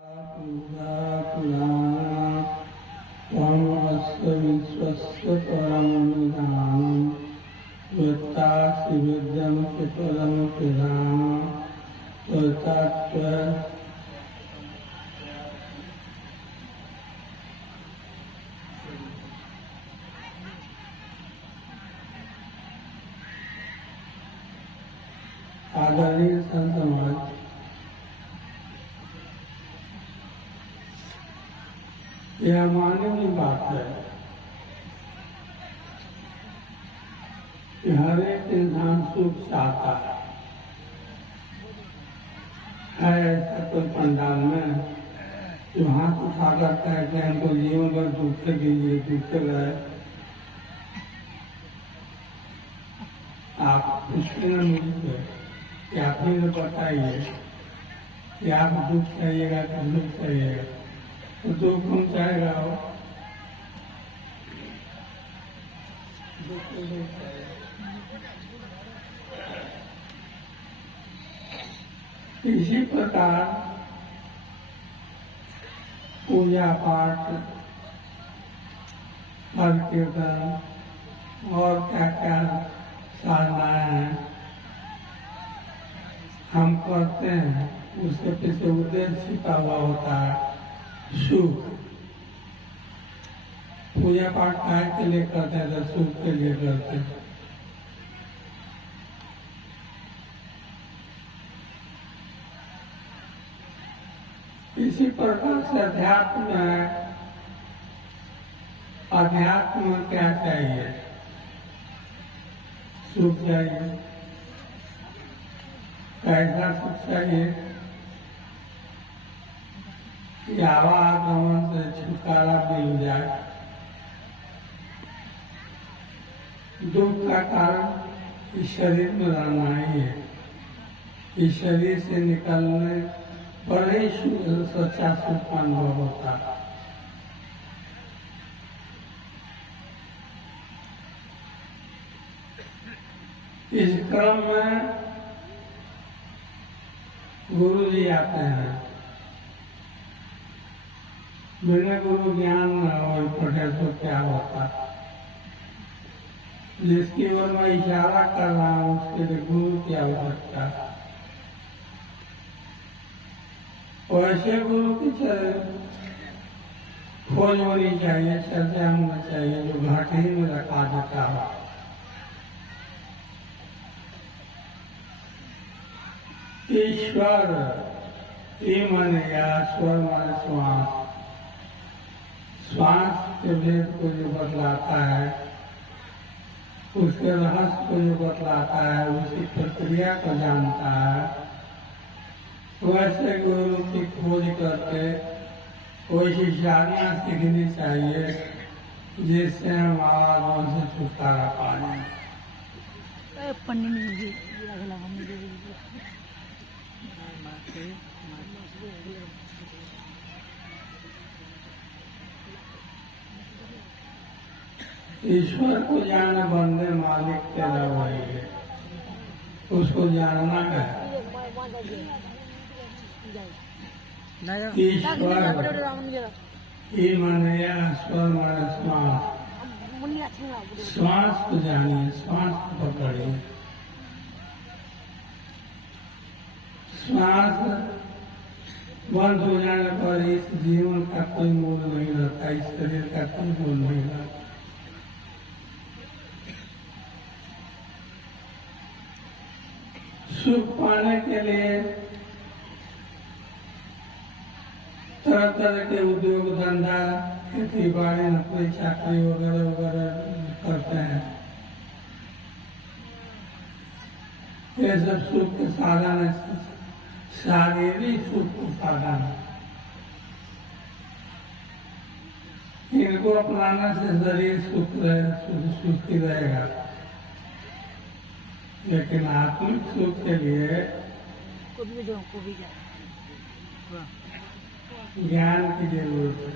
पूजा पुराण त्वमस्य विश्वस्य परं निधानं वेत्तासि वेद्यं च परं पिधानं त्वत्तत्त्व आदरणीय संत समाज, यह माननीय बात है कि हर एक इंसान सुख चाहता है। ऐसा कोई पंडाल में जो हाथ उठाकर कहते हैं हमको जीवन भर दुख से कीजिए, दुख से रहे, आप खुशी न मिलते क्या फिर बताइए कि आप दुख चाहिएगा कि दुख चाहिएगा, तो दुख कौन चाहेगा हो? इसी प्रकार पूजा पाठ, हर कीर्तन और क्या क्या साधनाएं हैं हम करते हैं, उसके पीछे उद्देश्य छिपा हुआ होता है सुख। पूजा पाठ काय के लिए करते हैं? तो सुख के लिए करते हैं। इसी प्रकार से अध्यात्म है। अध्यात्म में क्या चाहिए? सुख चाहिए। कैसा सुख चाहिए? कि आवागमन से छुटकारा मिल जाए। दुख का कारण इस शरीर में रहना ही है। इस शरीर से निकलने पर ही सच्चा सुख का अनुभव होता है। इस क्रम में गुरु जी आते हैं। बिना गुरु ज्ञान न हो पढ़े तो क्या होता? जिसकी ओर मैं इशारा कर रहा हूँ उसके लिए गुरु की आवश्यकता है। वैसे गुरु की खोज होनी चाहिए, चर्चा होना चाहिए, जो घाटी में रखा देता हो। ईश्वर ई माने या स्वर माने श्वास। श्वास के भेद को जो बतलाता है, उसके रहस्य को जो बतलाता है, उसी प्रक्रिया को जानता है, वैसे गुरु की खोज करके वैसी साधना सीखनी चाहिए जिससे हम आवागमन से छुटकारा पा जाए। ईश्वर को जाने बंदे मालिक तेरा वही है, उसको जानना है। ईश्वर ई माने या स्वर माने श्वास। श्वास को जानिए, श्वास को पकड़िए। श्वास बंद हो जाने पर इस जीवन का कोई मूल नहीं रहता, इस शरीर का कोई मूल नहीं रहता। सुख पाने के लिए तरह तरह के उद्योग धंधा, खेती बाड़ी, नौकरी चाकरी वगैरह वगैरह करते हैं। ये सब सुख के साधन है, शारीरिक सुख के साधन है। इनको अपनाने से शरीर सुखी रहेगा, लेकिन आत्मिक सुख के लिए ज्ञान की जरूरत है।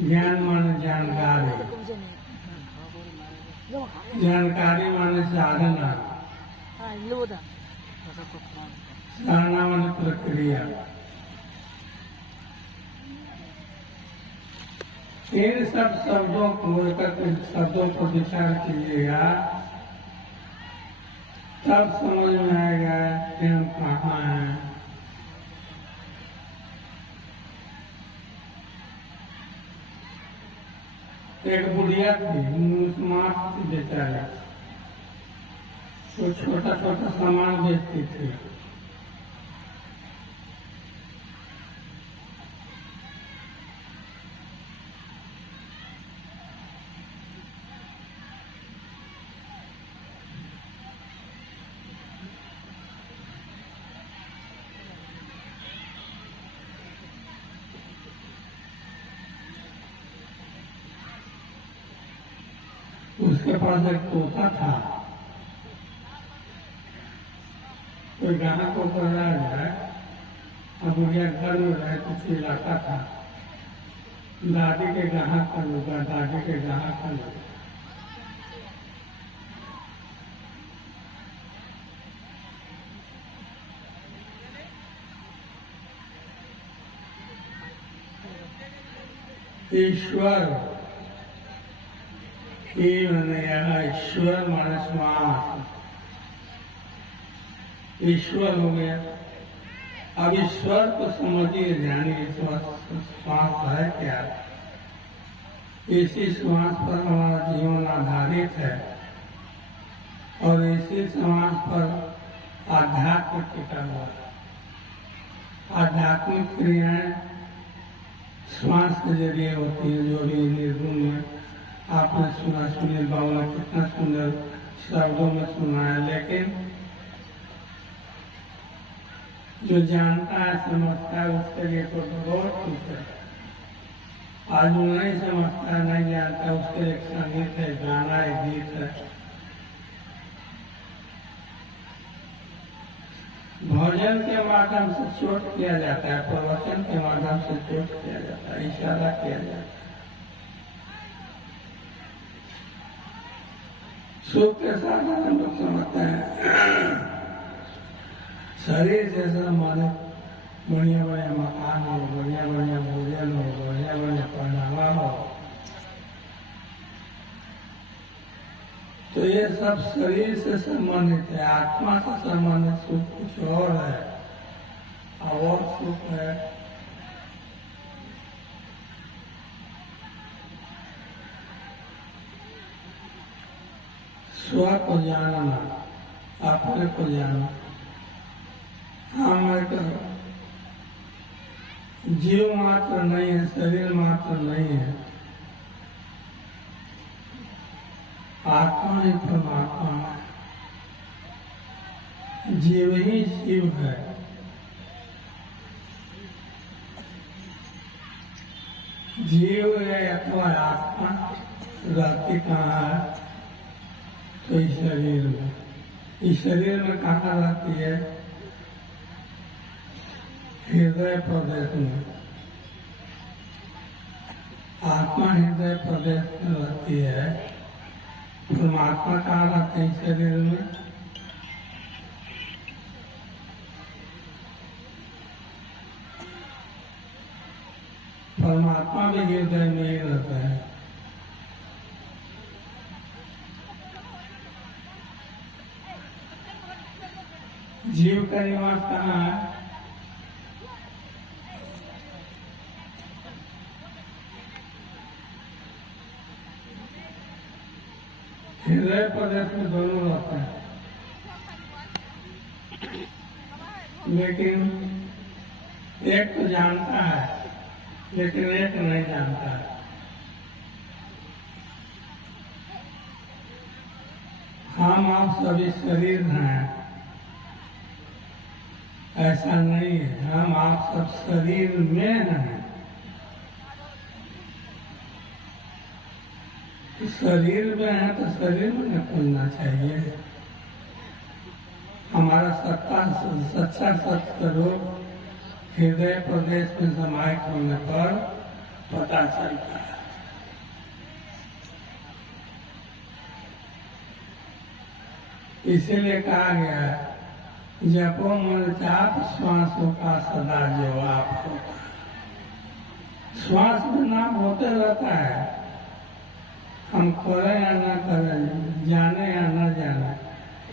ज्ञान माने जानकारी, जानकारी माने साधना, साधना माने प्रक्रिया। इन सब शब्दों को लेकर शब्दों पर विचार कीजिएगा, तब समझ में आएगा कि हम कहाँ हैं। एक बुढ़िया थी, स्मार्ट थी बेचारा, तो छोटा छोटा सामान बेचती थी। उसके पास एक तोता था। कोई ग्राहक को कर रहा है, अब बुढ़िया घर में रहे, कुछ इलाका था, दादी के ग्राहक का लुगा, दादी के ग्राहक का लुगा। ईश्वर ईश्वर माने श्वास, ईश्वर हो गया। अब ईश्वर को समझिए, जानिए श्वास है क्या। इसी श्वास पर हमारा जीवन आधारित है और इसी श्वास पर आध्यात्म टिका हुआ है। आध्यात्मिक क्रियाएं श्वास के जरिए होती है। जो भी निर्गुण में आपने सुना, सुनील बाबू ने कितना सुंदर शब्दों में सुनाया, लेकिन जो जानता है समझता है उसके लिए तो बहुत कुछ है। आज जो नहीं समझता नहीं जानता उसके लिए एक संगीत है, गाना है, गीत है। भोजन के माध्यम से चोट किया जाता है, प्रवचन के माध्यम से चोट किया जाता है, इशारा किया जाता है। सुख के साथ हम लोग समझते हैं शरीर से संबंधित बढ़िया बढ़िया मकान हो, बढ़िया बढ़िया भोजन हो, बढ़िया बढ़िया पहनावा हो, तो ये सब शरीर से संबंधित है। आत्मा से संबंधित सुख कुछ और है, और सुख है स्व को जानना, अपने को जानना। हम एक जीव मात्र नहीं है, शरीर मात्र नहीं है, आत्मा ही परमात्मा है, जीव ही शिव है। जीव है अथवा आत्मा रहती कहाँ है? तो इस शरीर में। इस शरीर में कहाँ रहती है? हृदय प्रदेश में। आत्मा हृदय प्रदेश में रहती है। परमात्मा कहाँ रहते हैं शरीर में? परमात्मा भी हृदय में ही रहता है। जीव का निवास कहाँ है? हृदय प्रदेश में दोनों रहते हैं, लेकिन एक तो जानता है, लेकिन एक नहीं जानता है। हम आप सभी शरीर हैं, ऐसा नहीं है। हम आप सब शरीर में हैं। शरीर में है तो शरीर में न खोजना चाहिए। हमारा सच्चा सत्स्वरूप हृदय प्रदेश में समाहित होने पर पता चलता है। इसीलिए कहा गया है, जपो मन चाप श्वासों का सदा जवाब होगा। श्वास में नाम होते रहता है, हम करें या न करें, जाने या न जाने,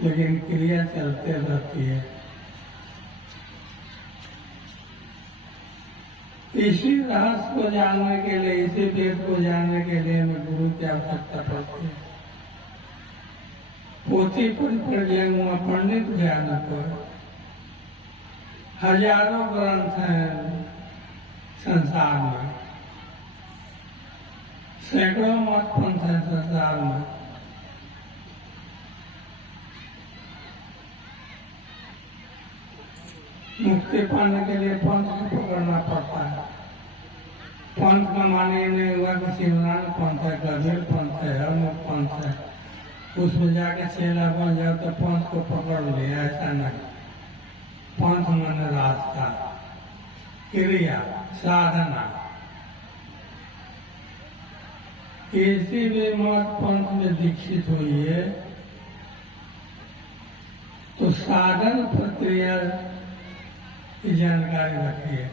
लेकिन क्रिया चलते रहती है। इसी रहस्य को जानने के लिए, इसी वेद को जानने के लिए हमें गुरु की आवश्यकता पड़ती है। पोथी पर जन्म पंडित ज्ञान पर हजारों ग्रंथ हैं संसार में, सैकड़ों मत पंथ हैं संसार में। मुक्ति पाने के लिए पंथ को पकड़ना पड़ता है। पंथ का माने नहीं हुआ कि शिवनारायण पंथ है, कबीर पंथ है, अमुक पंथ है, उसमें जाके चेला बन जाओ तो पंथ को पकड़ लिया, ऐसा नहीं। पंथ माने रास्ता, क्रिया, साधना। किसी भी मत पंथ में दीक्षित होइए तो साधन प्रक्रिया की जानकारी रखिए।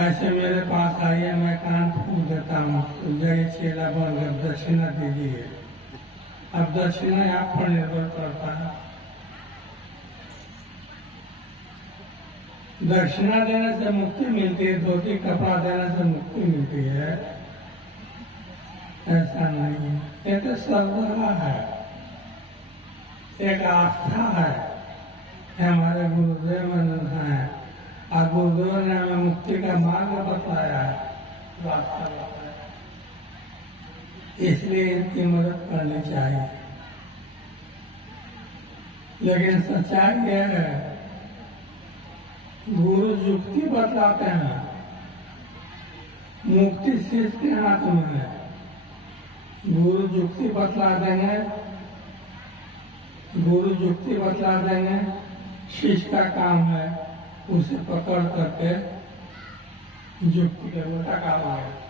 ऐसे मेरे पास आइए, मैं कान फूंक देता हूँ, जगह चेला बन गए, दक्षिणा दीजिए। अब दक्षिणा आप पर निर्भर करता है। दक्षिणा देने से मुक्ति मिलती है, धोती कपड़ा देने से मुक्ति मिलती है, ऐसा नहीं है। ये तो श्रद्धा है, एक आस्था है। हमारे गुरुदेव हैं और गुरुदेव ने हमें मुक्ति का मार्ग बताया है, रास्ता बताया, इसलिए इनकी मदद करनी चाहिए। लेकिन सच्चाई यह है, गुरु युक्ति बतलाते हैं, मुक्ति शिष्य के हाथ में है। गुरु युक्ति बतला देंगे, गुरु युक्ति बतला देंगे, शिष्य का काम है उसे पकड़ करके युक्ति के उल्टा काम है।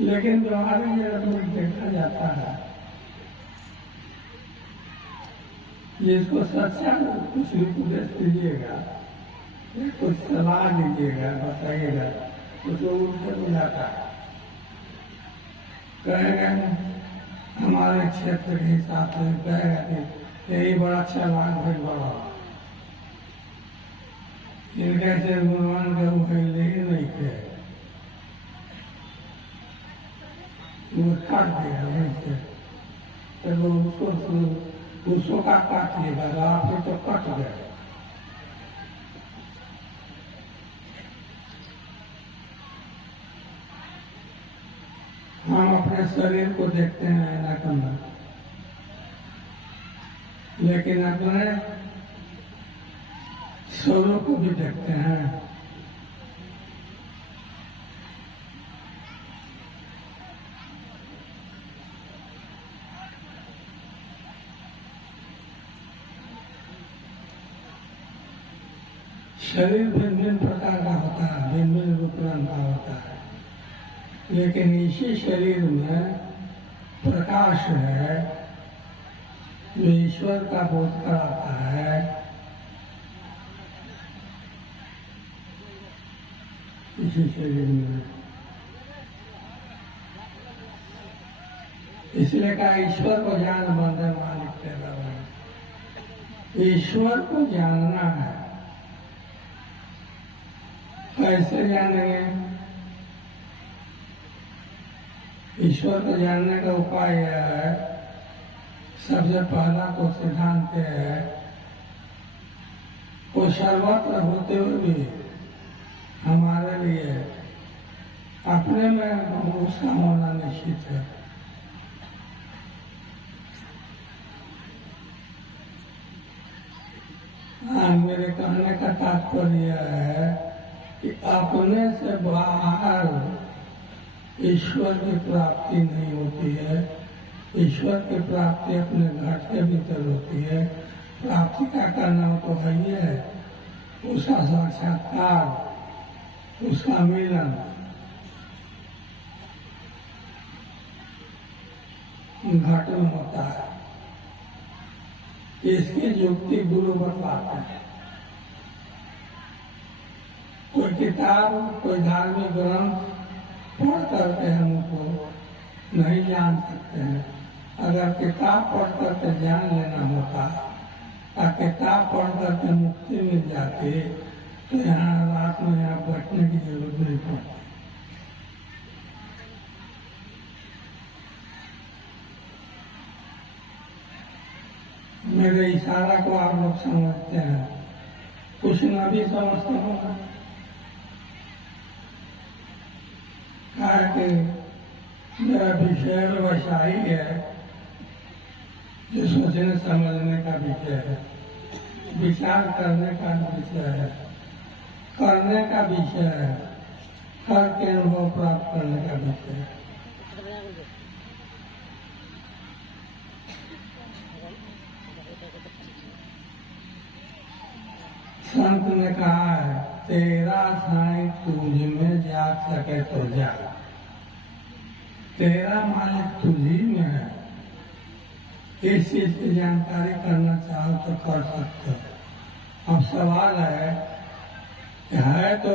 लेकिन व्यवहारिक जगत में देखा जाता है, जिसको सच्चा कुछ भी उपदेश दीजिएगा, कुछ सलाह दीजिएगा, बताइएगा, उसको उठकर हो जाता है। कहेगा हमारे क्षेत्र के हिसाब से, कहेगा कि यही बड़ा अच्छा लाभ है, बड़ा इनके से गुणवान का उठे ही नहीं थे, वो काट दिया वहीं से, तो उसको काट लिएगा, आप तो कट गए। हम अपने शरीर को देखते हैं ऐना के अंदर, लेकिन अपने स्वरूप को भी देखते हैं। शरीर भिन्न भिन्न प्रकार का होता है, भिन्न भिन्न रूप रंग का होता है, लेकिन इसी शरीर में प्रकाश है जो ईश्वर का बोध कराता है। इसी शरीर में, इसलिए कहा ईश्वर को जान बंदे मालिक तेरा बन। ईश्वर को जानना है, कैसे जानेंगे? ईश्वर को जानने का उपाय यह है, सबसे पहला तो सिद्धांत है, वो सर्वत्र होते हुए भी हमारे लिए अपने में उसका होना निश्चित है। मेरे कहने का तात्पर्य है कि अपने से बाहर ईश्वर की प्राप्ति नहीं होती है, ईश्वर की प्राप्ति अपने घट के भीतर होती है। प्राप्ति का करना तो है ही है, उसका साक्षात्कार, उसका मिलन घट में होता है। इसकी युक्ति गुरु बतलाते हैं। कोई किताब, कोई धार्मिक ग्रंथ पढ़ करके हमको नहीं जान सकते हैं। अगर किताब पढ़ करके जान लेना होता और किताब पढ़ करके मुक्ति मिल जाती तो यहाँ रात में यहाँ बैठने की जरूरत नहीं पड़ती। मेरे इशारा को आप लोग समझते हैं, कुछ न भी समझते होगा। कहा कि मेरा विषय वैसा ही है जो सोचने समझने का विषय है, विचार करने का विषय है, करने का विषय है, करके अनुभव प्राप्त करने का विषय है। संत ने कहा है, तेरा साईं तुझ में जाग सके तो जा। तेरा मालिक तुझी में है। इस चीज की जानकारी करना चाहो तो कर सकते हो। अब सवाल है तो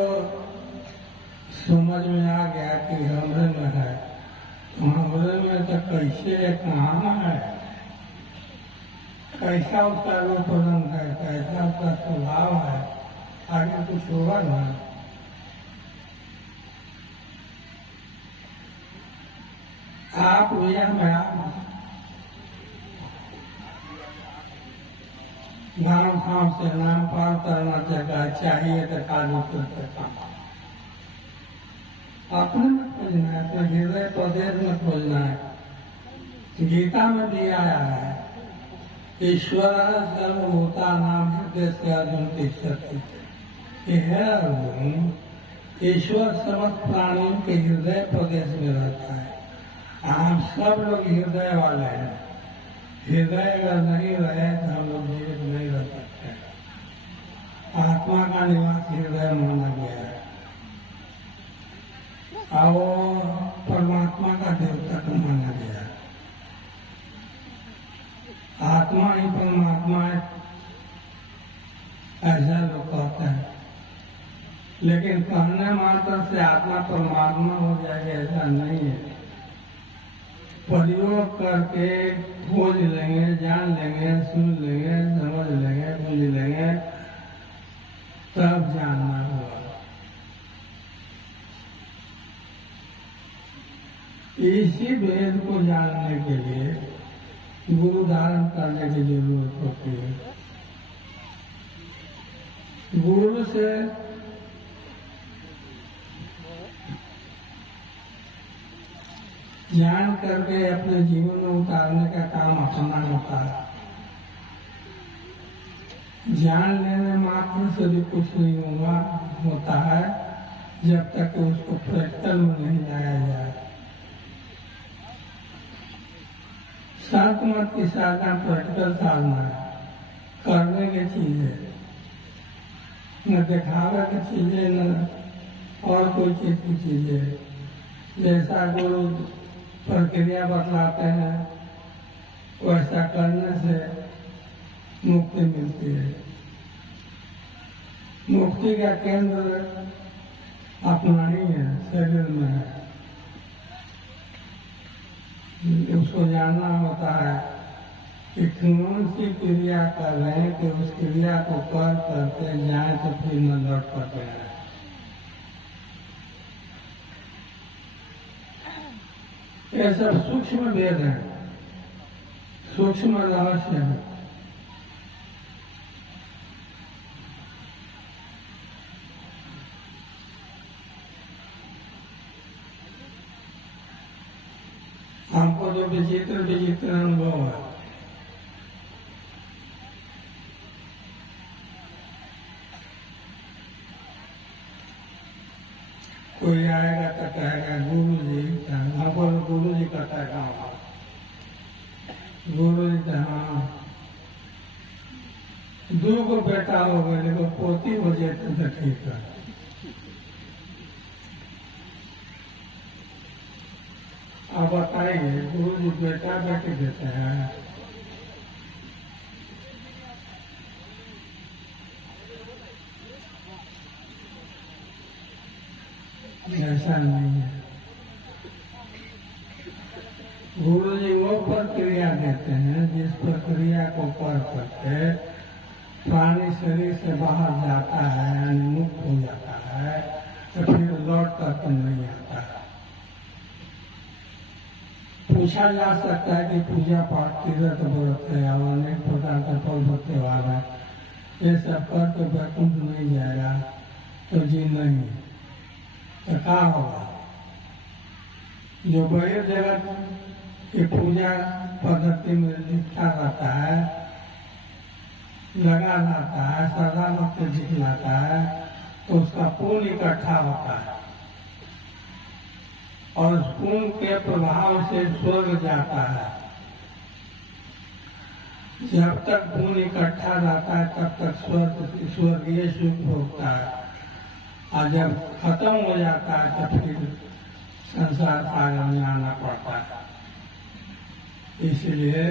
समझ में आ गया कि हमरे में है, तो हमरे में तो कैसे कहाँ है, कैसा उसका रूप रंग है, कैसा उसका स्वभाव है, आगे कुछ होगा ना। आप भैया मैं आप गांव खाम से नाम पार करना चाहिए तो काजू करते काम अपने में खोजना है, अपने हृदय प्रदेश में खोजना है। गीता में भी आया है, ईश्वर सर्वभूता नाम हृदय से अर्जुन की शक्ति है। अर्जुन, ईश्वर समस्त प्राणियों के हृदय प्रदेश में रहता है। आप सब लोग हृदय वाले हैं। हृदय अगर नहीं रहे तो हम लोग जीवित नहीं रह सकते। आत्मा का निवास हृदय माना गया है और परमात्मा का देवता को माना गया है। आत्मा ही परमात्मा है ऐसा लोग कहते हैं, लेकिन कहने मात्र से आत्मा परमात्मा हो जाएगा ऐसा नहीं है। प्रयोग करके खोज लेंगे, जान लेंगे, सुन लेंगे, समझ लेंगे, बुझ लेंगे, तब जानना होगा। इसी भेद को जानने के लिए गुरु धारण करने की जरूरत होती है। गुरु से जान करके अपने जीवन में उतारने का काम अपना होता है। जान लेने मात्र से भी कुछ नहीं होता है जब तक उसको प्रैक्टिकल में नहीं लाया जाए। संत मत की साधना प्रैक्टिकल साधना है, करने की चीज है, न दिखावे की चीज है, न और कोई चीज की चीज है। जैसा गुरु प्रक्रिया बतलाते हैं वैसा करने से मुक्ति मिलती है। मुक्ति का केंद्र अपना ही है, शरीर में है। उसको जानना होता है कि कौन सी क्रिया कर रहे हैं कि उस क्रिया को कर करके जाए तो फिर न लौट पाते हैं। ये सब सूक्ष्म भेद है, सूक्ष्म रहस्य है। हमको जो विचित्र विचित्र अनुभव है, कोई आएगा तो कहेगा गुरु जी, हमको गुरु जी कहता है गाँव गुरु जी हाँ 2 को बेटा हो गए लेकिन पोती हो जाए तो ठीक है। आप बताइए गुरु जी बेटा बेटी देते हैं? ऐसा नहीं है। गुरु जी वो प्रक्रिया देते हैं जिस प्रक्रिया को कर करके प्राणी शरीर से बाहर जाता है यानी मुक्त हो जाता है तो फिर लौट करके नहीं आता है। पूछा जा सकता है कि पूजा पाठ तीर्थ व्रत है और अनेक प्रकार के पर्व त्योहार है, ये सब करके वैकुंठ नहीं जाएगा तो जी नहीं, तो क्या होगा? जो बड़े जगत की पूजा पद्धति में लिखा रहता है, लगा रहता है, श्रद्धा भक्ति दिखलाता है तो उसका पुण्य इकट्ठा होता है और उस पुण्य के प्रभाव से स्वर्ग जाता है। जब तक पुण्य इकट्ठा रहता है तब तक स्वर्गीय सुख भोगता है और जब खत्म हो जाता है तब फिर संसार सागर में आना पड़ता है। इसलिए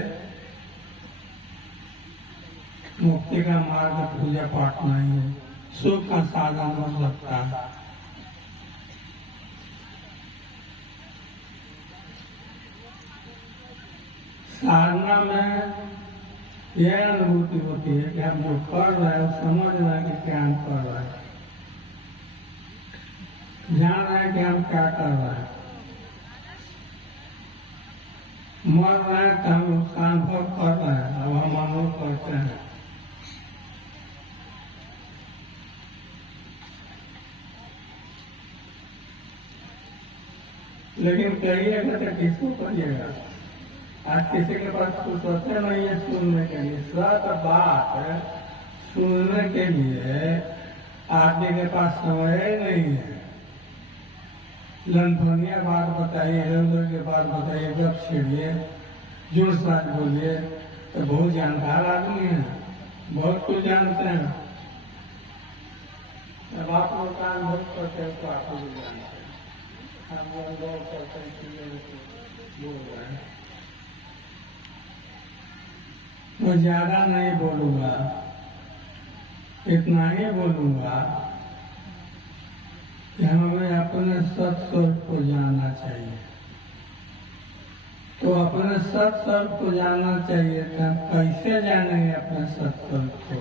मुक्ति का मार्ग पूजा पाठ नहीं है, सुख का साधन हो सकता है। साधना में यह अनुभूति होती है कि हम जो कर रहे हैं समझ रहे हैं कि क्या हम कर रहे हैं, जान रहे हैं कि हम क्या कर रहे हैं। मर रहे हैं तो हम उसका अनुभव कर रहे हैं, अब हम अनुभव करते हैं। लेकिन कहिएगा तो किसको करिएगा? आज किसी के पास कुछ होते नहीं है सुनने के लिए। सब बात सुनने के लिए आदमी के पास समय ही नहीं है। लनफनिया बात बताइए, इधर के बात बताइए, गप छेड़िए, जोर साथ बोलिए तो बहुत जानकार आदमी है, बहुत कुछ जानते हैं। जब आप लोग का अनुभव करते हैं तो आप लोग जानते हैं, हम लोग अनुभव करते हैं चीजें बोल रहे हैं। मैं ज्यादा नहीं बोलूंगा, इतना ही बोलूंगा कि हमें अपने सत्स्वरूप को जानना चाहिए। तो अपने सत्स्वरूप को जानना चाहिए तो हम कैसे जानेंगे अपने सत्स्वरूप को?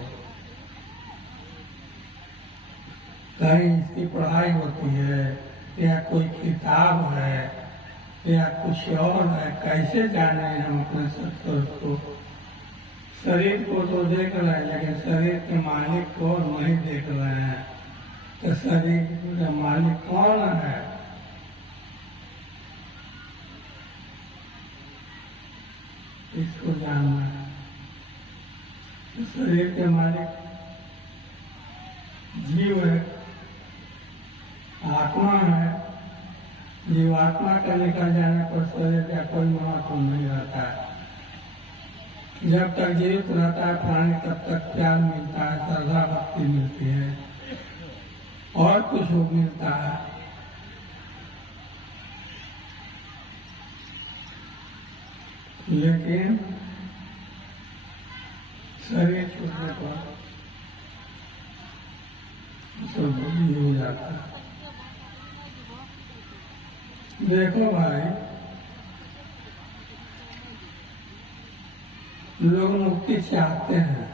कहीं इसकी पढ़ाई होती है या कोई किताब है या कुछ और है, कैसे जाने हम अपने सत्स्वरूप को? शरीर को तो देख रहे हैं लेकिन शरीर के मालिक को नहीं देख रहे हैं, तो शरीर का मालिक कौन है? इसको जानना है। तो शरीर के मालिक जीव है, आत्मा है। जीवात्मा का निकल जाने पर शरीर का कोई महत्व नहीं रहता है। जब तक जीवित रहता है प्राणी तब तक प्यार मिलता है, श्रद्धा भक्ति मिलती है और कुछ मिलता है। लेकिन शरीर छूटने पर सब बुद्धि हो जाता है। देखो भाई, लोग मुक्ति चाहते हैं।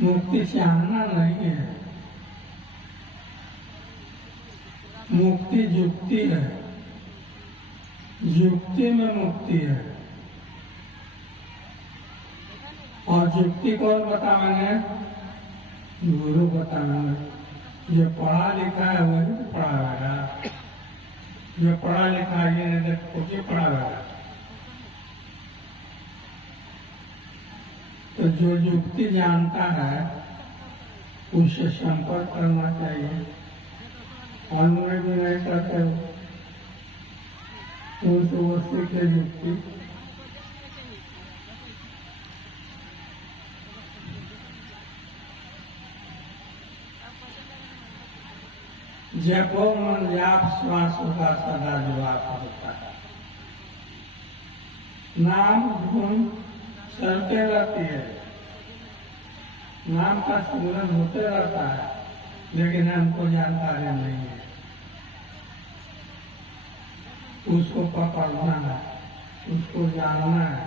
मुक्ति चाहना नहीं है, मुक्ति युक्ति है, युक्ति में मुक्ति है। और युक्ति कौन बतावेंगे? गुरु बतावेंगे। जो पढ़ा लिखा है वही तो पढ़ावेगा, जो पढ़ा लिखा है ये नहीं तो पढ़ावेगा। तो जो युक्ति जानता है उससे संपर्क करना चाहिए। अन्य भी नहीं करते हो उनको वो सीख ले युक्ति। जपो मन जाप श्वास का सदा जवाब होता है। नाम धुन चलते रहती है, नाम का स्मरण होते रहता है, लेकिन हमको जानकारी नहीं है। उसको पकड़ना है, उसको जानना है,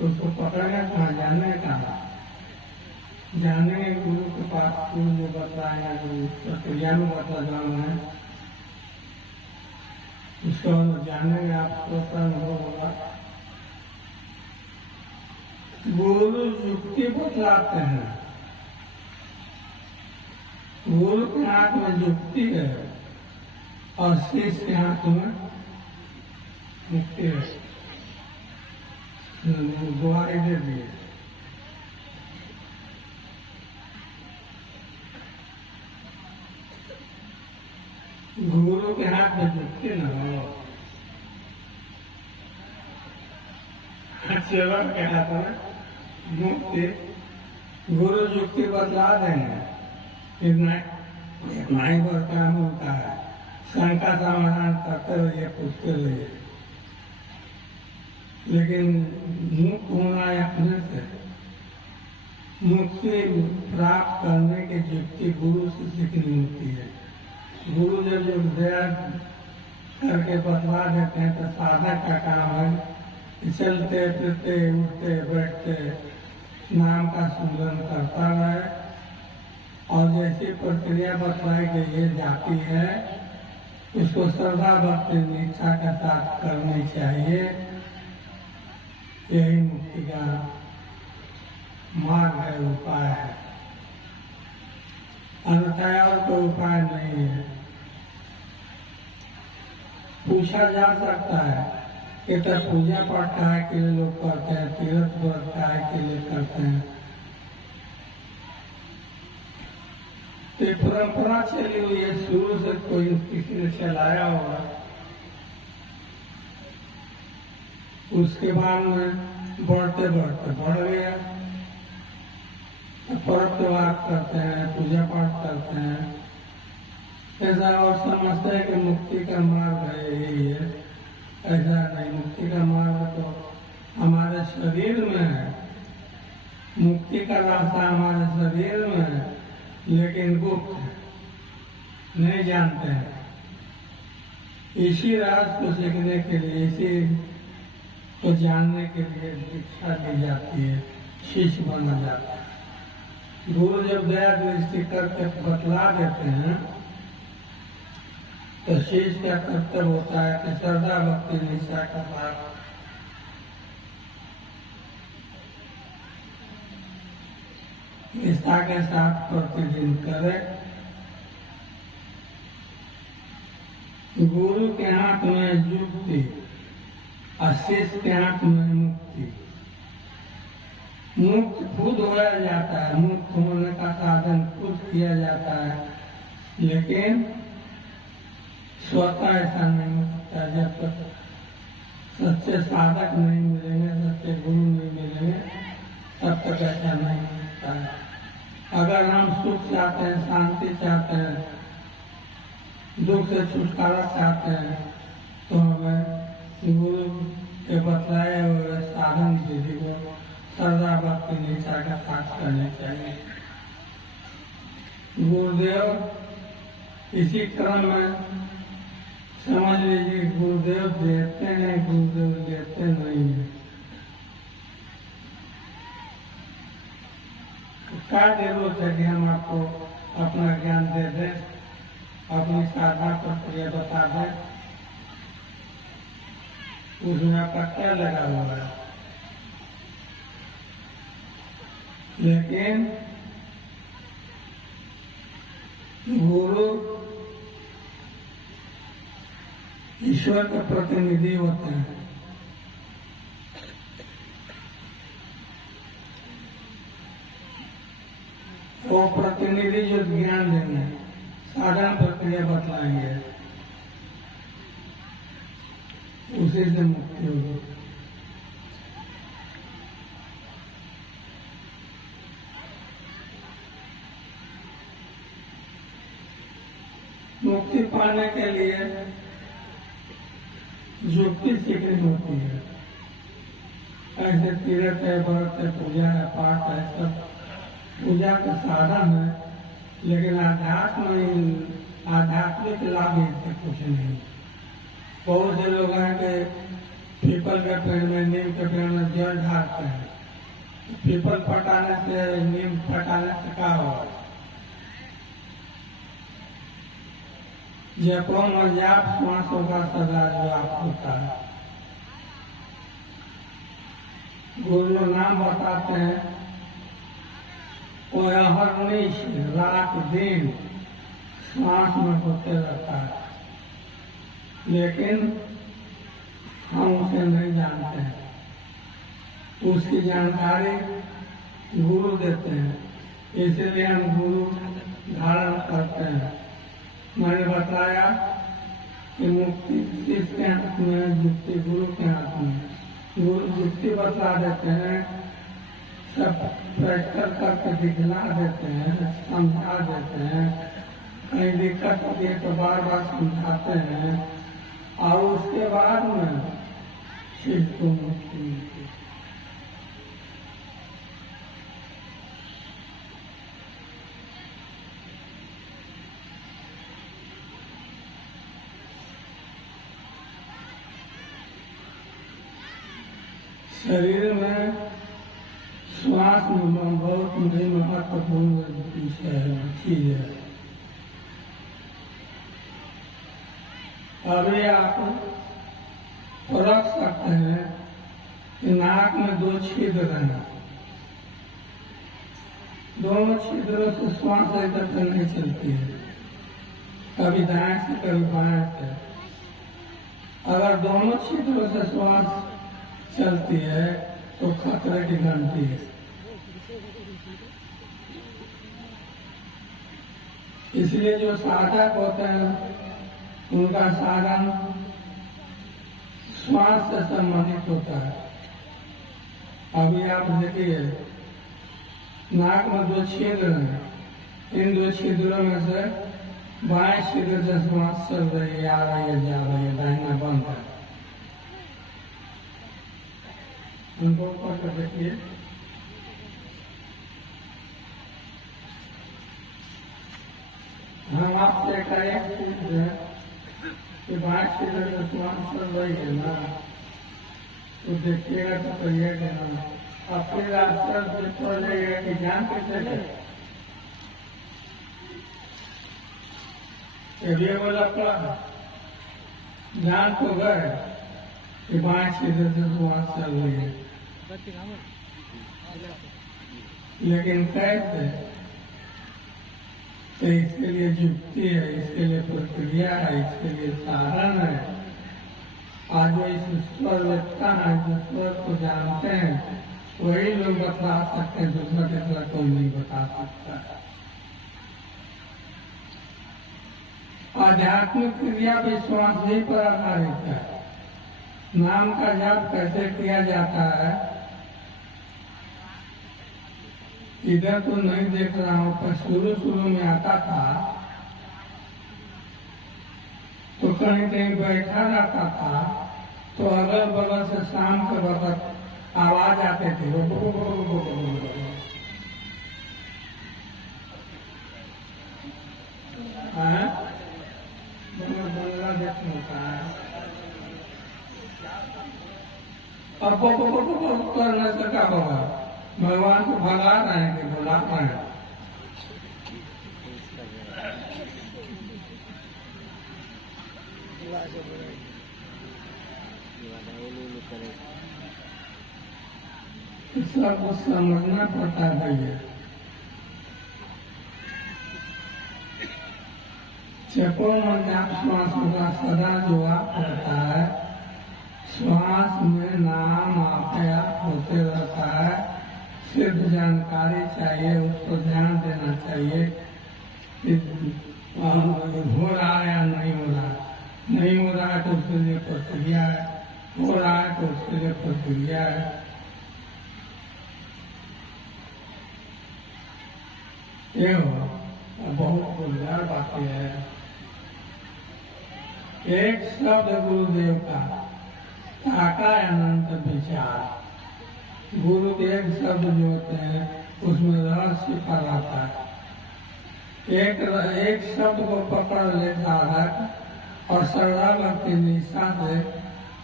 उसको पकड़ना कहाँ, जानने कहाँ, जानेंगे गुरु के पास। गुरु जो बतलाएंगे, गुरु प्रक्रिया में बतला जाना है, उसको जानेंगे, आपको अनुभव होगा। गुरु युक्ति बतलाते हैं, गुरु के हाथ में युक्ति है और शिष्य के हाथ में मुक्ति है। गुहारी दे दिए। गुरु के हाथ में युक्ति न हो, सेवक के हाथ में मुक्ति। गुरु युक्ति बतला देंगे, इतना ही पर काम होता है। शंका समाधान करते रहिए, पूछते रहिए, लेकिन मुक्त होना है अपने से। मुक्ति प्राप्त करने की युक्ति गुरु से सीखनी होती है। गुरु जब दया करके बतला देते हैं तो साधक का काम है चलते फिरते उठते बैठते नाम का सुमिरन करता रहे, और जैसी प्रक्रिया बतलाई गई जाती है उसको श्रद्धा भक्ति निष्ठा के साथ करनी चाहिए। यही मुक्ति का मार्ग है, उपाय है, अन्यथा और कोई उपाय नहीं है। पूछा जा सकता है कि तो पूजा पाठ काहे के लिए लोग करते हैं, तीर्थ व्रत काहे के लिए करते हैं। तो परंपरा चली हुई है, शुरू से कोई किसी ने चलाया होगा। उसके बाद में बढ़ते बढ़ते बढ़ गया। पर्व त्योहार करते हैं, पूजा पाठ करते हैं, ऐसा और समझते हैं कि मुक्ति का मार्ग है यही है। ऐसा नहीं, मुक्ति का मार्ग तो हमारे शरीर में है, मुक्ति का रास्ता हमारे शरीर में है, लेकिन गुप्त है, नहीं जानते हैं। इसी राज को सीखने के लिए, इसी को जानने के लिए दीक्षा दी जाती है, शिष्य बना जाता है। गुरु जब दया दृष्टि करके बतला देते हैं तो शिष्य का कर्तव्य होता है कि श्रद्धा भक्ति निष्ठा का साथ निष्ठा के साथ प्रतिदिन करे। गुरु के हाथ में युक्ति और शिष्य के हाथ में मुक्ति। मुक्त खुद होया जाता है, मुक्त होने का साधन खुद किया जाता है, लेकिन स्वतः ऐसा नहीं होता। जब तक सच्चे साधक नहीं मिलेंगे, सच्चे गुरु नहीं मिलेंगे, तब तक ऐसा नहीं होता है। अगर हम सुख चाहते हैं, शांति चाहते हैं, दुख से छुटकारा चाहते हैं, तो हमें गुरु के बतलाए हुए साधन विधि को श्रद्धा भक्ति निष्ठा का साथ करने चाहिए। गुरुदेव इसी क्रम में समझ लीजिए, गुरुदेव देते हैं, गुरुदेव देते नहीं है। क्या जरूरत है कि हम आपको अपना ज्ञान दे दें, अपनी साधना प्रक्रिया बता दें, उसमें आपका क्या लगा हुआ है। लेकिन गुरु ईश्वर के प्रतिनिधि होते हैं। वो प्रतिनिधि जो ज्ञान देंगे, साधन प्रक्रिया बतलाएंगे। उसी से मुक्ति होगी। मुक्ति पाने के लिए युक्ति सीखनी होती है। ऐसे तीर्थ है, व्रत है, पूजा है, पाठ है, सब पूजा का साधन है, लेकिन आध्यात्मिक लाभ इससे कुछ नहीं। बहुत से लोग हैं कि पीपल के पेड़ में, नीम के पेड़ में जल ढालते हैं। पीपल फटाने से, नीम फटाने से क्या होगा? जपों में जाप श्वासों का सदा जाप होता है। गुरु नाम बताते हैं, वो अहर्निश रात दिन श्वास में होते रहता है, लेकिन हम उसे नहीं जानते हैं। उसकी जानकारी गुरु देते हैं, इसलिए हम गुरु धारण करते हैं। मैंने बताया कि मुक्ति किसके हाथ में है? युक्ति गुरु के हाथ में। गुरु युक्ति बता देते हैं, सब प्रैक्टिकल करके दिखला देते हैं, समझा देते हैं। कहीं दिक्कत होती है तो बार बार समझाते हैं, और उसके बाद में शिव को मुक्ति मिलती है। शरीर में श्वास में बहुत महत्वपूर्ण विषय है, चीज है। अभी आप रख सकते हैं कि नाक में 2 छिद्र हैं, दोनों छिद्रों से श्वास इधर से नहीं चलती है, कभी दाएं से कभी बाएं से। अगर दोनों छिद्रों से श्वास चलती है तो खतरे की घंटी है। इसलिए जो साधक होते हैं उनका साधन श्वास से संबंधित होता है। अभी आप देखिए, नाक में 2 छिद्र हैं, इन 2 छिद्रों में से बाएं छिद्र से श्वास चल रही है, आ रही है, जा रही है, दाहिना बंद है। उनको ऊपर देखिए, हम आपसे करें कि बाएं छिद्र से श्वास चल रही है ना, तो देखिएगा तो कहिएगा ना, अपने रास्ते से छोड़ जाइएगा कि जान कैसे है। ये बोला जान तो गए कि बाएं छिद्र से श्वास चल रही है, लेकिन कैसे? तो इसके लिए युक्ति है, इसके लिए प्रक्रिया है, इसके लिए साधन है। आज जो इस ईश्वर व्यक्ता है, जो ईश्वर को जानते हैं, वही लोग बता सकते हैं, दूसरा तीसरा कोई नहीं बता सकता है। आध्यात्मिक क्रिया विश्वास ही पर आधारित है। नाम का जाप कैसे किया जाता है इधर तो नहीं देख रहा हूँ, पर शुरू में आता था तो कहीं कहीं बैठा रहता था, तो अगल बगल से शाम के वक्त आवाज आते थे, बांग्लादेश में होता है। अब करने से क्या होगा? भगवान को भगा रहे हैं कि बुला रहे हैं? सबको समझना पड़ता है भैया। जपों में जाप श्वासों का सदा जो आप रहता है, श्वास में नाम आपया होते रहता है। सिर्फ जानकारी चाहिए, उसको ध्यान देना चाहिए कि हो रहा है या नहीं हो रहा। नहीं हो रहा है तो उसके लिए प्रक्रिया है, हो रहा है तो उसके लिए प्रक्रिया है। ये हो बहुत गुलजार बातें है। एक शब्द गुरुदेव का ताका अनंत विचार। गुरु के एक शब्द जो होते हैं उसमें रहस्य फैलाता है। एक शब्द को पकड़ ले साधक और श्रद्धा भक्ति निष्ठा से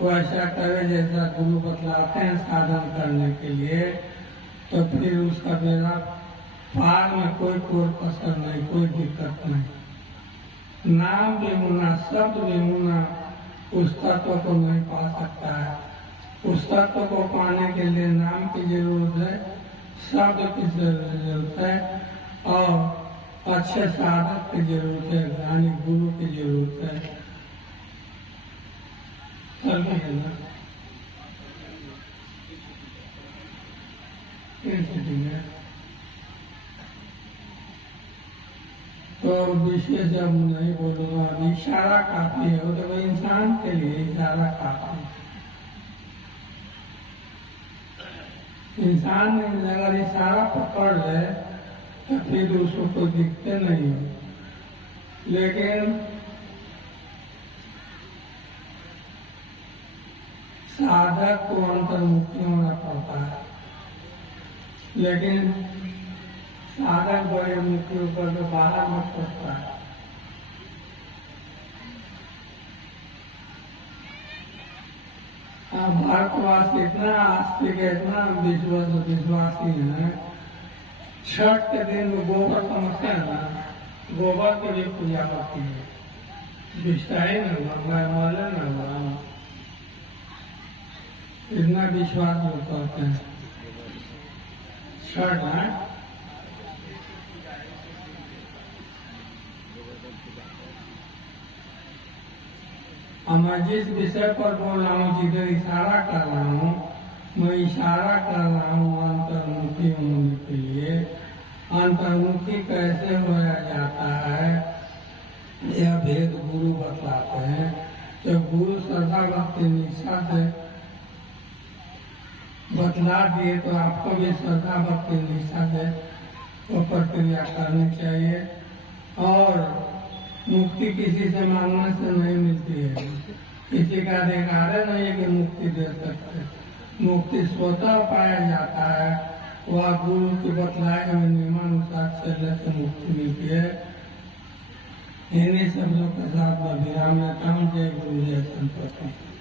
वो ऐसा करे जैसा गुरु बतलाते हैं साधन करने के लिए, तो फिर उसका बेड़ा पार में कोई कोर कसर नहीं, कोई दिक्कत नहीं। नाम भी मुना, शब्द भी मुना उस तत्व को नहीं पा सकता है। उस तत्व को पाने के लिए नाम की जरूरत है, शब्द की जरूरत है और अच्छे साधक की जरूरत है, ज्ञानी गुरु की जरूरत है। चल रही है ना है। तो विशेष अब नहीं बोलूंगा, इशारा काफी है। वो तो इंसान के लिए इशारा काफी है। इंसान अगर इशारा पकड़ ले तो फिर उसको कोई दिखते नहीं हो, लेकिन साधक को अंतर्मुखी होना पड़ता है। लेकिन साधक बड़े मुखी ऊपर तो बाहर मत पड़ता है। भारतवासी इतना आस्तिक है, इतना विश्वासी है। छठ के दिन गोबर समझते हैं ना, गोबर की भी पूजा करती है। बिछताई न हुआ, मले न हुआ, इतना विश्वास लोग करते हैं। छठ है मैं जिस विषय पर बोल रहा हूँ, जिधर इशारा कर रहा हूँ, मैं इशारा कर रहा हूँ अंतर्मुखी होने के लिए। अंतर्मुखी कैसे होया जाता है यह भेद गुरु बतलाते हैं। जब गुरु श्रद्धा भक्ति निष्ठा से बतला दिए तो आपको भी श्रद्धा भक्ति निष्ठा से वो प्रक्रिया करनी चाहिए। और मुक्ति किसी से मांगने से नहीं मिलती है, किसी का अधिकार नहीं है कि मुक्ति दे सकते। मुक्ति स्वतः पाया जाता है, वह गुरु के बतलाए हुए नियमानुसार चलने से मुक्ति मिलती है। इन्हीं शब्दों के साथ मैं विराम लेता हूँ। जय गुरु, जय संतोषी।